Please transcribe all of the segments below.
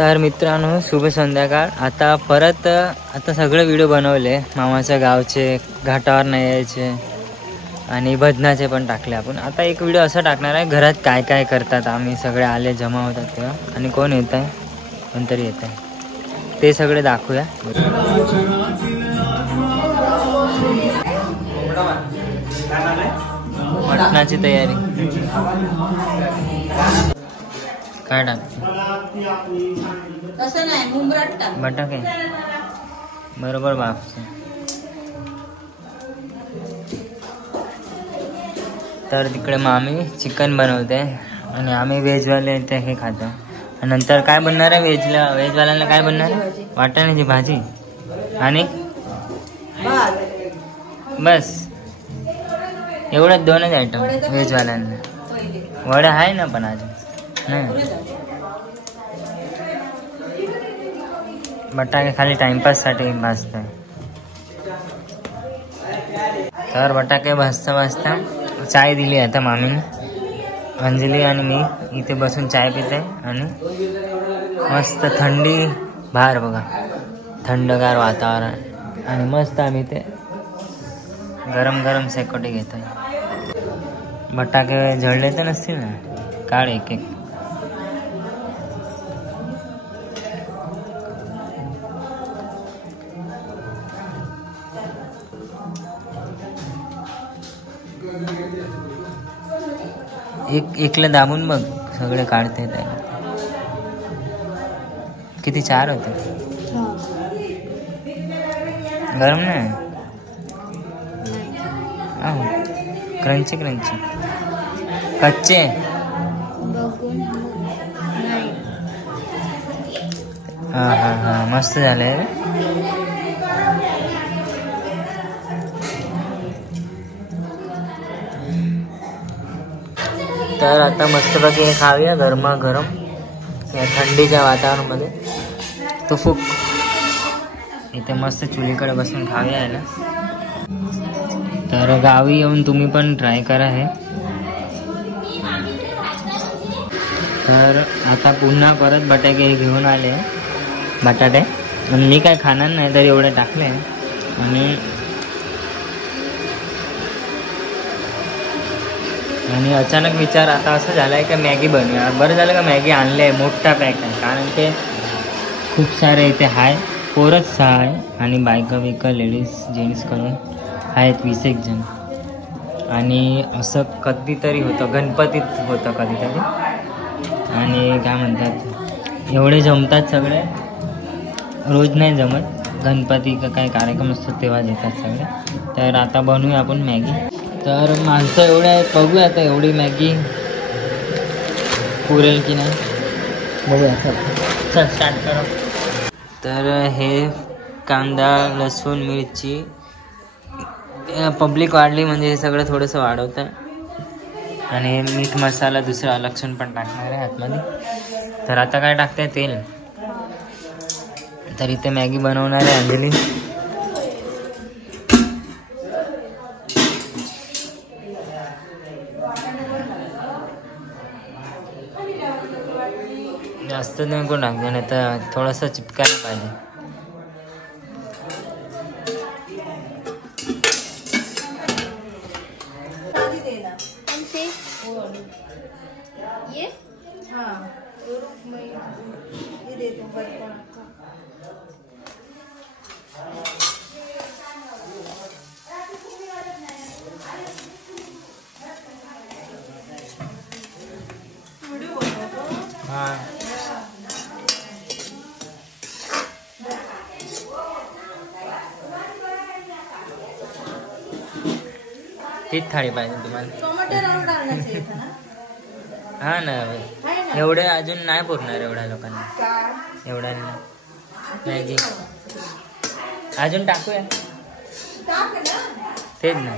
तर मित्रांनो शुभ संध्याकाळ. आता परत आता सगळे व्हिडिओ बनवले मामाच्या गावचे, घाटावर नाही यायचे आणि भजनाचे पण टाकले आपण. आता एक व्हिडिओ असा टाकणार आहे घरात काय काय करतात आम्ही सगळे आले जमा होतात तेव्हा आणि कोण येत आहे कोणतरी येत आहे ते सगळे दाखवूया. मटणाची तयारी काय टाकते बटाटे बरोबर बापचे. तर तिकडे मामी चिकन बनवते आणि आम्ही व्हेजवाले ते हे खातो. नंतर काय बनणार आहे व्हेजवाल्यांना काय बनणार आहे वाटाण्याची भाजी आणि बस एवढंच दोनच आयटम व्हेजवाल्यांना. वडा आहे ना पण अजून नाही. बटाटे खाली टाइमपाससाठी भाजतात. तर बटाटे भाजता भाजता चाय दिली आता मामीने. अंजली आणि मी इथे बसून चाय पिते आणि मस्त थंडी बाहेर बघा थंडगार वातावरण आणि मस्त आम्ही ते गरम गरम सेकोटे घेत आहे. बटाटे जळले तर नसतील ना काढ एक एक. एकला दाबून बघ सगळे काढते त्याला. किती 4 होते गरम नाही क्रंची क्रंची कच्चे हा मस्त झाले. तर आता मस्तपैकी हे खाऊया गरमागरम या थंडीच्या वातावरणामध्ये. तो फूक इथे मस्त चुलीकडे बसून खाऊया आहे ना. तर गावी येऊन तुम्ही पण ट्राय करा हे. तर आता पुन्हा परत बटाटे घेऊन आले बटाटे आणि मी काय खाणार नाही तरी एवढे टाकले. आणि अचानक विचार आता असं झाला आहे का मॅगी बनवूया. बरं झालं का मॅगी आणले आहे. मोठा पॅक आहे कारण ते खूप सारे इथे आहे. पोरच 6 आहे आणि बायका लेडीज जेंट्स करून आहेत 20 जण. आणि असं कधीतरी होतं गणपतीत होतं कधीतरी आणि काय म्हणतात एवढे जमतात सगळे रोज नाही जमत. गणपती का काही कार्यक्रम असतो तेव्हा येतात सगळे. तर आता बनवूया आपण मॅगी. तर माणसं एवढे आहेत बघूया आता एवढी मॅगी पुरेल की नाही बघूया. चल स्टार्ट करा. तर हे कांदा लसूण मिरची पब्लिक वाढली म्हणजे हे सगळं थोडंसं वाढवतं आणि मीठ मसाला दुसरा लक्षण पण टाकणार आहे आतमध्ये. तर आता काय टाकते तेल. तर इथे मॅगी बनवणार आहे अंजली. जास्त नाही कोण टाकते नाही तर थोडंसं चिपकायला पाहिजे. हाँ तीच थाळी पाहिजे तुम्हाला. हा ना एवढे अजून नाही पुरणार एवढ्या लोकांना. एवढ्या मॅगी अजून टाकूया तेच ना.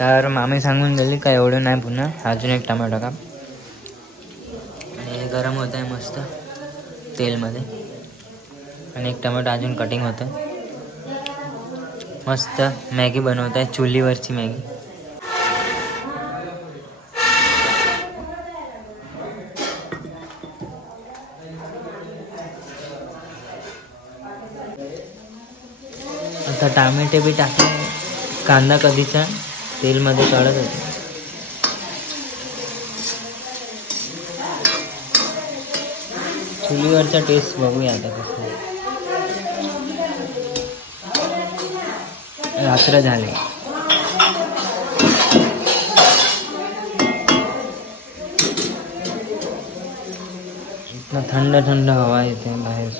तर मामी सांगून गेली का एवढं नाही पुन्हा अजून एक टमाटो काप. आणि हे गरम होत आहे मस्त तेलमध्ये आणि एक टमाटो अजून कटिंग होतं. मस्त मॅगी बनवत आहे चुलीवरची मॅगी. आता टमाटे बी टाकले, कांदा कधीचा तेलमध्ये तळत होते. चुलीवरचा टेस्ट बघूया आता कसं. रात्र झाले, इतना थंड थंड हवा येते बाहेर.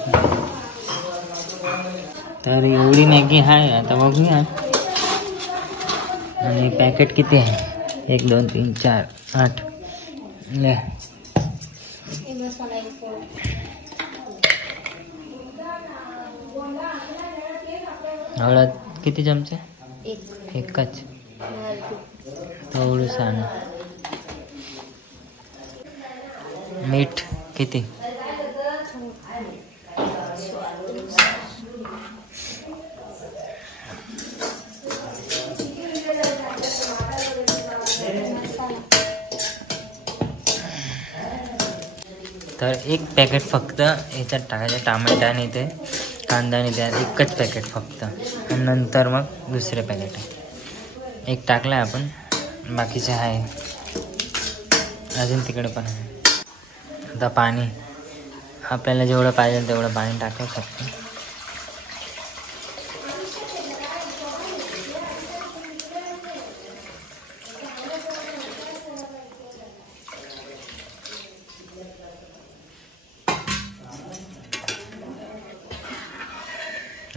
तर एवढी मॅगी आहे आता बघूया. आणि पॅकेट किती आहे? 1 2 3 4 8. ले हळद किती चमचे? एकच. थोडंसं आणू. मीठ किती? तर 1 पॅकेट फक्त याच्यात टाकायचं. टमाटा आणि ते कांदा आणि त्यात एकच पॅकेट फक्त. आणि नंतर मग दुसरे पॅकेट आहे. 1 टाकलं आहे आपण, बाकीचे आहे अजून तिकडे पण आहे. आता पाणी आपल्याला जेवढं पाहिजे तेवढं पाणी टाकायचं फक्त.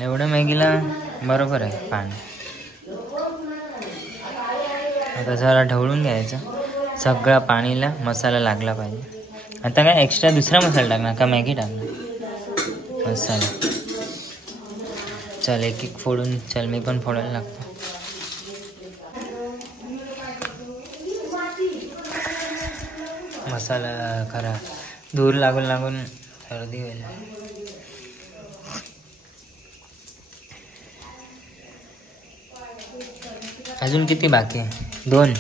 एवढं मॅगीला बरोबर आहे पाणी. आता जरा ढवळून घ्यायचं सगळं, पाणीला मसाला लागला पाहिजे. आता काय एक्स्ट्रा दुसरा मसाला टाकणार का मॅगी टाकणार? मसाला. चल 1 फोडून, चल मी पण फोडायला लागतो. मसाला खरा धूर लागून लागून सर्दी होईल. अजून किती बाकी आहे? 2.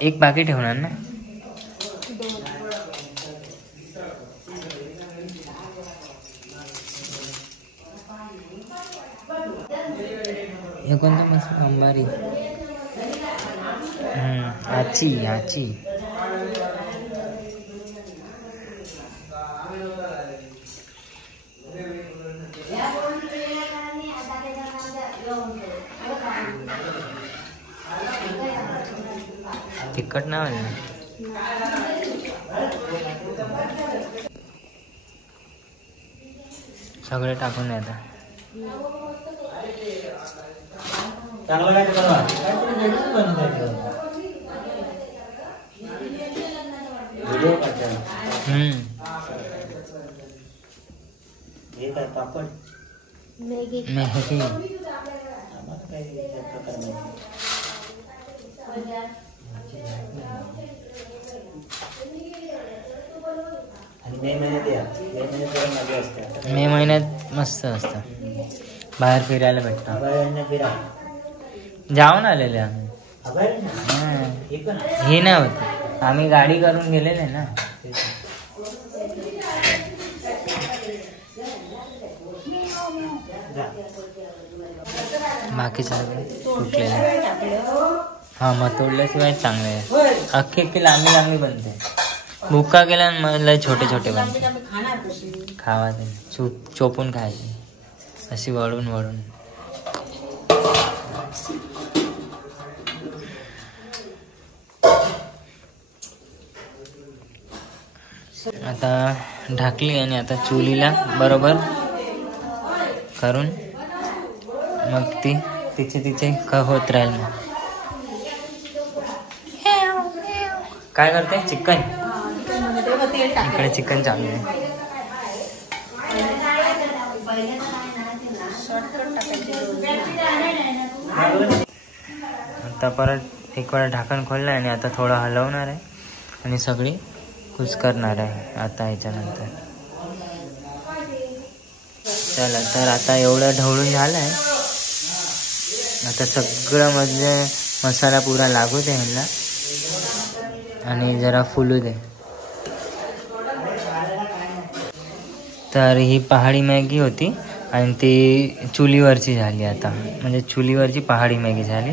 एक बाकी ठेवणार ना? हे कोणता मसाला? अंबारी. आची. तिखट नाही वाटलं. सगळे टाकून द्या आता. मॅगी मे महिन्यात मस्त असतं. बाहेर फिरायला भेटतं. जाऊन आलेले आम्ही. हे नाही होत, आम्ही गाडी करून गेलेले ना. बाकी सगळे तुटलेले. हा मग तोडल्याशिवाय चांगले आहे. अख्खी लांबी लांबी बनते. भुक्का केला मला छोटे छोटे बनते. खावा ते चोपून खायचे अशी वळून वळून. आता ढाकली आणि आता चुलीला बरोबर करून मग ती तिचे होत राहील. मग काय करते? चिकन. इकडे चिकन चालू आहे. आता परत 1 वेळा ढाकण खोललं आणि आता थोडं हलवणार आहे आणि सगळी कुस्करणार आहे आता याच्यानंतर. चला तर आता एवढं ढवळून झालं आहे. आता सगळं म्हणजे मसाला पुरा लागू दे ह्याला आणि जरा फुलू दे. तर ही पहाडी मॅगी होती आणि ती चुलीवरची झाली आता, म्हणजे चुलीवरची पहाडी मॅगी झाली.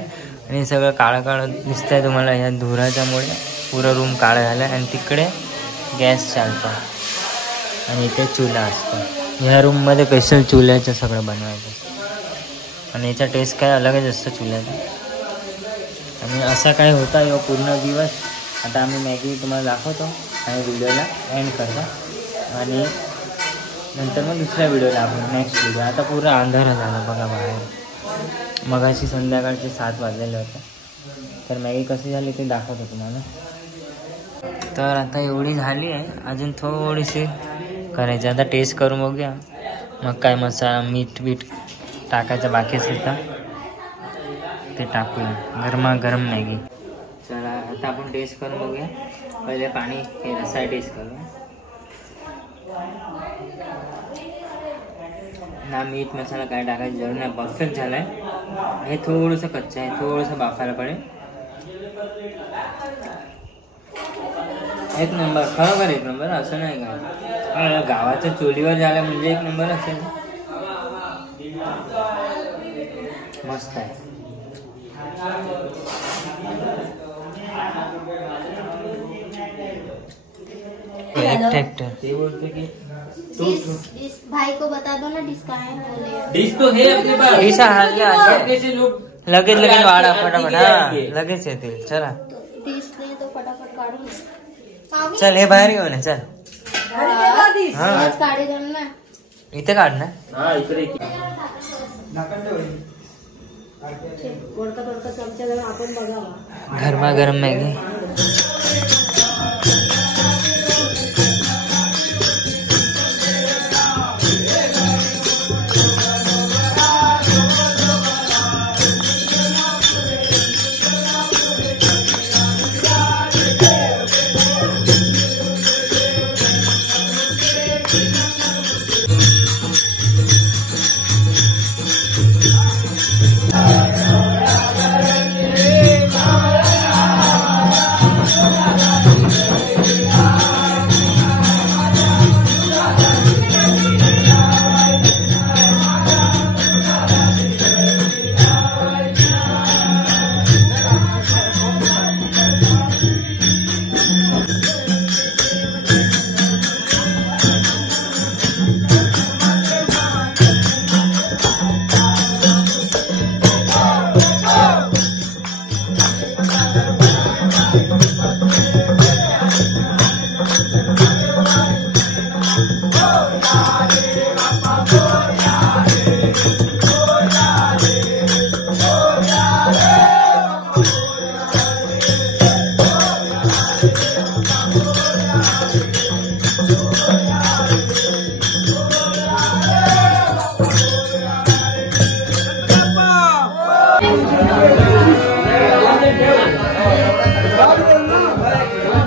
आणि सगळं काळं काळं दिसतंय तुम्हाला ह्या धुराच्यामुळे, पुरा रूम काळा झाला. आणि तिकडे गॅस चालतो आणि इथे चुला असतो. ह्या रूममध्ये स्पेशल चुल्याचं सगळं बनवायचं आणि याचा टेस्ट काय अलगच असतं चुल्याचा. आणि असा काय होता यो पूर्ण दिवस. आता आम्ही मॅगी तुम्हाला दाखवतो आणि व्हिडिओला एंड करतो आणि नंतर मग दुसऱ्या व्हिडिओला आपण नेक्स्ट व्हिडिओ. आता पूर्ण अंधार झाला बघा बाहेर, मगाशी संध्याकाळचे 7 वाजलेले होते. तर मॅगी कशी झाली ते दाखवतो तुम्हाला. तर आता एवढी झाली आहे, अजून थोडीशी करायची. आता टेस्ट करून बघूया, मग काय मसाला मीठ टाकायचं बाकी असेल तर ते टाकूया. गरमागरम मॅगी. चला आता आपण टेस्ट करून बघूया. पहिले पाणी हे रसाय टेस्ट करूया. ना मीठ मसाला काय टाकायचं जरूर नाही, परफेक्ट झालं आहे. हे थोडंसं कच्चं आहे, थोडंसं बाफायला पडेल. एक नंबर, खरोखर एक नंबर. असं नाही का गावाच्या चुलीवर झालं म्हणजे एक नंबर असेल. मस्त आहे. ट्रैक्टर ते बोलते कि डिश भाई को बता दो ना, डिश कहाँ है बोले. डिश तो है अपने पास. डिश से लोग लगेच वाढा फटाफट. हा लगेच येतील. चला डिश नाही तो फटाफट काढून. चल हे बाहेर घेऊन ये. चल हा काढे जाऊन ना इथे काढ ना. हा इकडे वडका चमचा जाऊन आपण बघावा. गरमागरम मॅगी.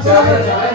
चला